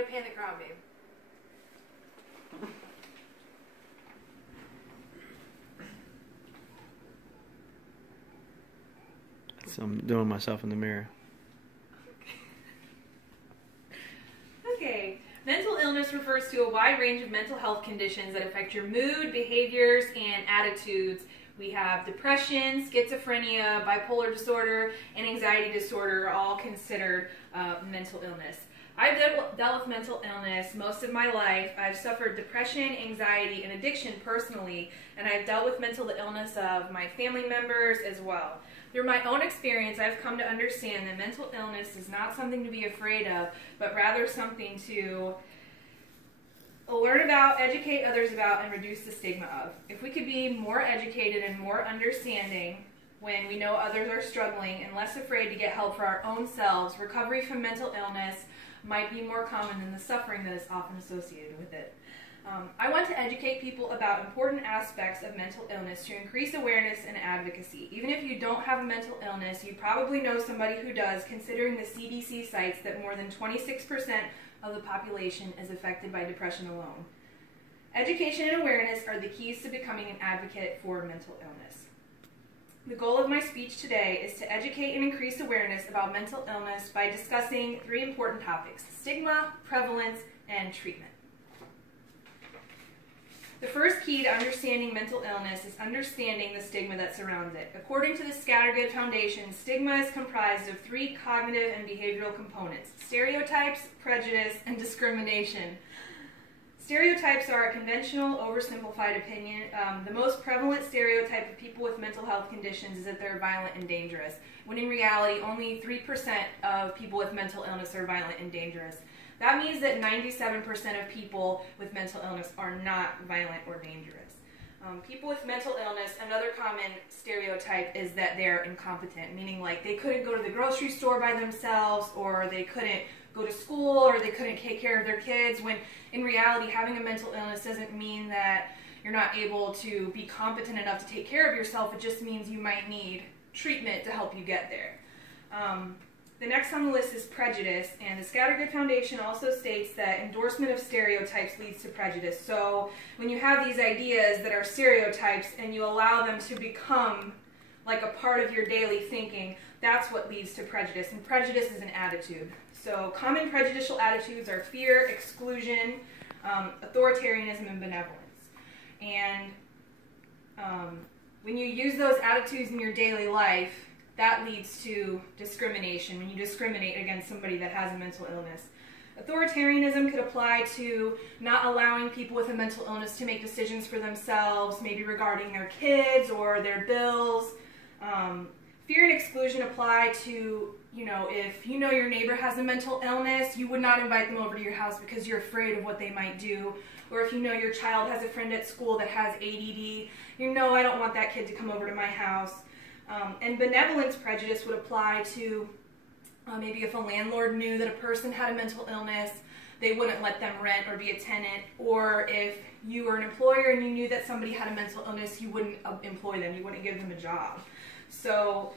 gotta pan the crowd, babe. So I'm doing myself in the mirror. Okay. Mental illness refers to a wide range of mental health conditions that affect your mood, behaviors, and attitudes. We have depression, schizophrenia, bipolar disorder, and anxiety disorder are all considered mental illness. I've dealt with mental illness most of my life. I've suffered depression, anxiety, and addiction personally, and I've dealt with mental illness of my family members as well. Through my own experience, I've come to understand that mental illness is not something to be afraid of, but rather something to learn about, educate others about, and reduce the stigma of. If we could be more educated and more understanding when we know others are struggling and less afraid to get help for our own selves, recovery from mental illness might be more common than the suffering that is often associated with it. I want to educate people about important aspects of mental illness to increase awareness and advocacy. Even if you don't have a mental illness, you probably know somebody who does, considering the CDC cites that more than 26% of the population is affected by depression alone. Education and awareness are the keys to becoming an advocate for mental illness. The goal of my speech today is to educate and increase awareness about mental illness by discussing 3 important topics: stigma, prevalence, and treatment. The first key to understanding mental illness is understanding the stigma that surrounds it. According to the Scattergood Foundation, stigma is comprised of 3 cognitive and behavioral components: stereotypes, prejudice, and discrimination. Stereotypes are a conventional, oversimplified opinion. The most prevalent stereotype of people with mental health conditions is that they're violent and dangerous, when in reality, only 3% of people with mental illness are violent and dangerous. That means that 97% of people with mental illness are not violent or dangerous. People with mental illness, another common stereotype is that they're incompetent, meaning like they couldn't go to the grocery store by themselves, or they couldn't go to school, or they couldn't take care of their kids, when in reality having a mental illness doesn't mean that you're not able to be competent enough to take care of yourself. It just means you might need treatment to help you get there. The next on the list is prejudice, and the Scattergood Foundation also states that endorsement of stereotypes leads to prejudice. So when you have these ideas that are stereotypes and you allow them to become like a part of your daily thinking, that's what leads to prejudice, and prejudice is an attitude. So common prejudicial attitudes are fear, exclusion, authoritarianism, and benevolence. And when you use those attitudes in your daily life, that leads to discrimination, when you discriminate against somebody that has a mental illness. Authoritarianism could apply to not allowing people with a mental illness to make decisions for themselves, maybe regarding their kids or their bills. Fear and exclusion apply to, if you know your neighbor has a mental illness, you would not invite them over to your house because you're afraid of what they might do. Or if you know your child has a friend at school that has ADD, I don't want that kid to come over to my house. And benevolence prejudice would apply to maybe if a landlord knew that a person had a mental illness, they wouldn't let them rent or be a tenant. Or if you were an employer and you knew that somebody had a mental illness, you wouldn't employ them, you wouldn't give them a job. So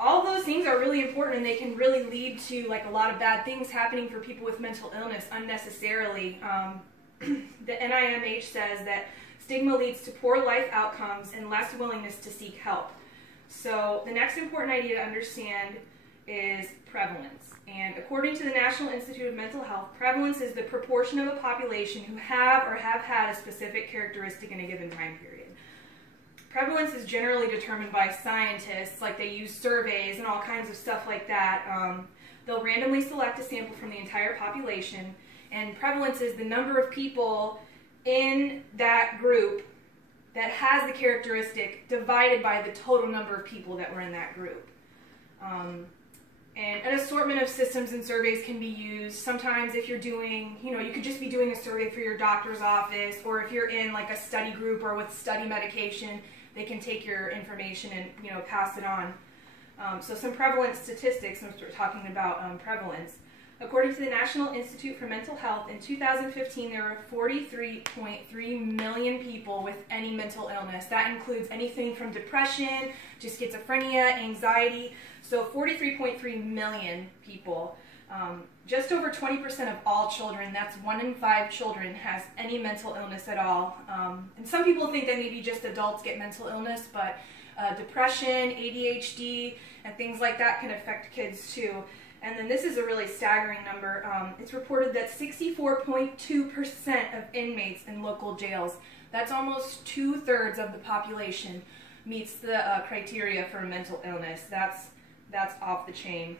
all those things are really important, and they can really lead to like a lot of bad things happening for people with mental illness unnecessarily. The NIMH says that stigma leads to poor life outcomes and less willingness to seek help. So the next important idea to understand is prevalence. And according to the National Institute of Mental Health, prevalence is the proportion of a population who have or have had a specific characteristic in a given time period. Prevalence is generally determined by scientists, like they use surveys and all kinds of stuff like that. They'll randomly select a sample from the entire population, and prevalence is the number of people in that group that has the characteristic divided by the total number of people that were in that group. And an assortment of systems and surveys can be used. Sometimes if you're doing, you could just be doing a survey for your doctor's office, or if you're in like a study group or with study medication, they can take your information and pass it on. So some prevalence statistics, when we're talking about prevalence. According to the National Institute for Mental Health, in 2015 there were 43.3 million people with any mental illness. That includes anything from depression to schizophrenia, anxiety. So 43.3 million people. Just over 20% of all children, that's 1 in 5 children, has any mental illness at all. And some people think that maybe just adults get mental illness, but depression, ADHD, and things like that can affect kids too. And then this is a really staggering number. It's reported that 64.2% of inmates in local jails, that's almost 2/3 of the population, meets the criteria for a mental illness. That's off the chain.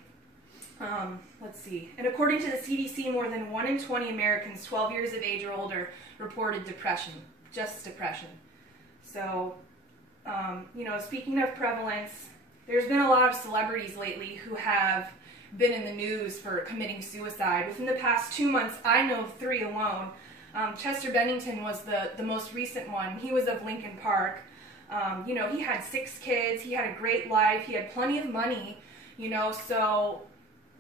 Let's see. And according to the CDC, more than 1 in 20 Americans 12 years of age or older reported depression, just depression. So, you know, speaking of prevalence, there's been a lot of celebrities lately who have been in the news for committing suicide. Within the past 2 months, I know of 3 alone. Chester Bennington was the most recent one. He was of Lincoln Park. You know, he had 6 kids. He had a great life. He had plenty of money, you know, so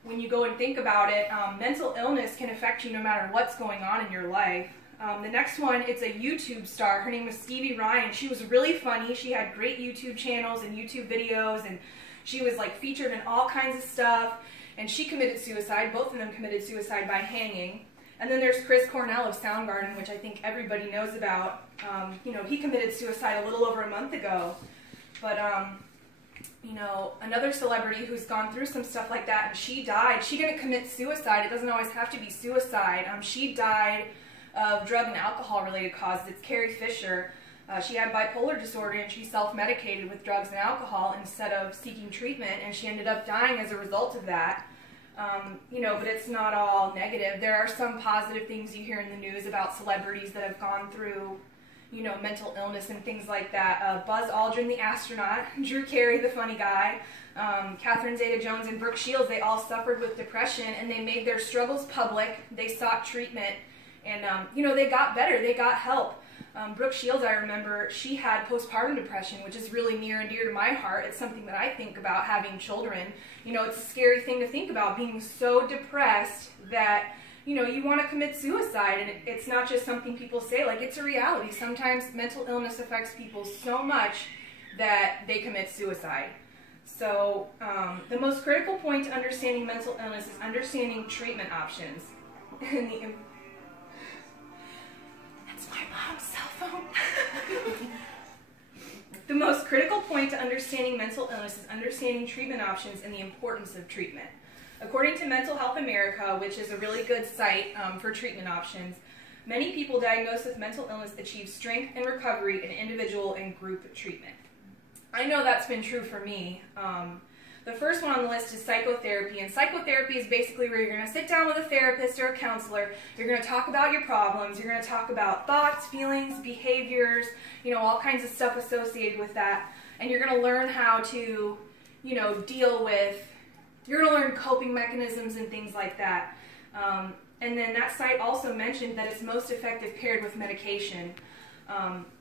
when you go and think about it, mental illness can affect you no matter what's going on in your life. The next one, it's a YouTube star. Her name was Stevie Ryan. She was really funny. She had great YouTube channels and YouTube videos, and she was like featured in all kinds of stuff. And she committed suicide. Both of them committed suicide by hanging. And then there's Chris Cornell of Soundgarden, which I think everybody knows about. You know, he committed suicide a little over a month ago. But, you know, another celebrity who's gone through some stuff like that, and she died. She didn't commit suicide. It doesn't always have to be suicide. She died of drug and alcohol-related causes. It's Carrie Fisher. She had bipolar disorder, and she self-medicated with drugs and alcohol instead of seeking treatment, and she ended up dying as a result of that. You know, but it's not all negative. There are some positive things you hear in the news about celebrities that have gone through, you know, mental illness and things like that. Buzz Aldrin, the astronaut, Drew Carey, the funny guy, Catherine Zeta-Jones, and Brooke Shields, they all suffered with depression, and they made their struggles public. They sought treatment, and, you know, they got better. They got help. Brooke Shields, I remember, she had postpartum depression, which is really near and dear to my heart. It's something that I think about having children. You know, it's a scary thing to think about, being so depressed that, you know, you want to commit suicide. And it's not just something people say, like, it's a reality. Sometimes mental illness affects people so much that they commit suicide. So the most critical point to understanding mental illness is understanding treatment options. That's my mom's cell phone. The most critical point to understanding mental illness is understanding treatment options and the importance of treatment. According to Mental Health America, which is a really good site for treatment options, many people diagnosed with mental illness achieve strength and recovery in individual and group treatment. I know that's been true for me. The first one on the list is psychotherapy, and psychotherapy is basically where you're going to sit down with a therapist or a counselor, you're going to talk about your problems, you're going to talk about thoughts, feelings, behaviors, you know, all kinds of stuff associated with that, and you're going to learn how to, you know, deal with, you're going to learn coping mechanisms and things like that. And then that site also mentioned that it's most effective paired with medication.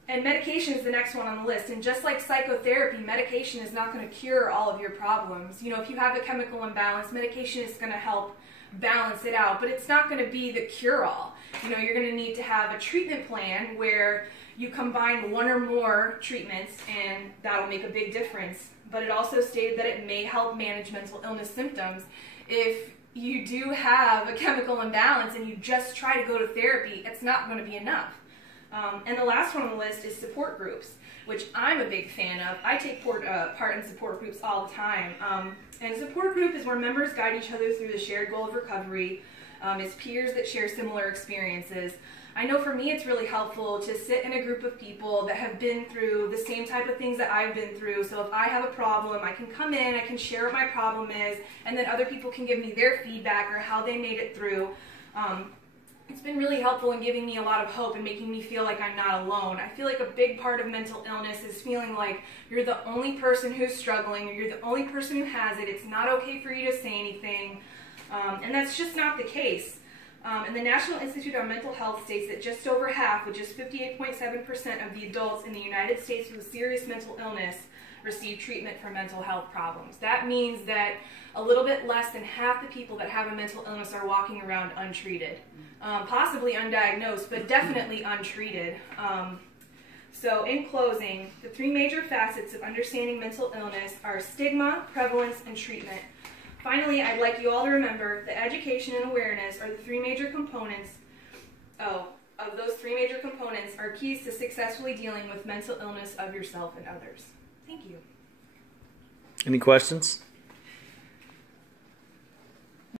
And medication is the next one on the list. And just like psychotherapy, medication is not going to cure all of your problems. You know, if you have a chemical imbalance, medication is going to help balance it out, but it's not going to be the cure-all. You know, you're going to need to have a treatment plan where you combine one or more treatments, and that'll make a big difference. But it also stated that it may help manage mental illness symptoms. If you do have a chemical imbalance and you just try to go to therapy, it's not going to be enough. And the last one on the list is support groups, which I'm a big fan of. I take part in support groups all the time. And a support group is where members guide each other through the shared goal of recovery. It's peers that share similar experiences. I know for me it's really helpful to sit in a group of people that have been through the same type of things that I've been through. So if I have a problem, I can come in, I can share what my problem is, and then other people can give me their feedback or how they made it through. It's been really helpful in giving me a lot of hope and making me feel like I'm not alone. I feel like a big part of mental illness is feeling like you're the only person who's struggling, or you're the only person who has it. It's not okay for you to say anything, and that's just not the case. And the National Institute on Mental Health states that just over half, which is 58.7% of the adults in the United States with serious mental illness receive treatment for mental health problems. That means that a little bit less than half the people that have a mental illness are walking around untreated. Possibly undiagnosed, but definitely untreated. So in closing, the 3 major facets of understanding mental illness are stigma, prevalence, and treatment. Finally, I'd like you all to remember that education and awareness are the three major components. Of those three major components are keys to successfully dealing with mental illness of yourself and others. Thank you. Any questions?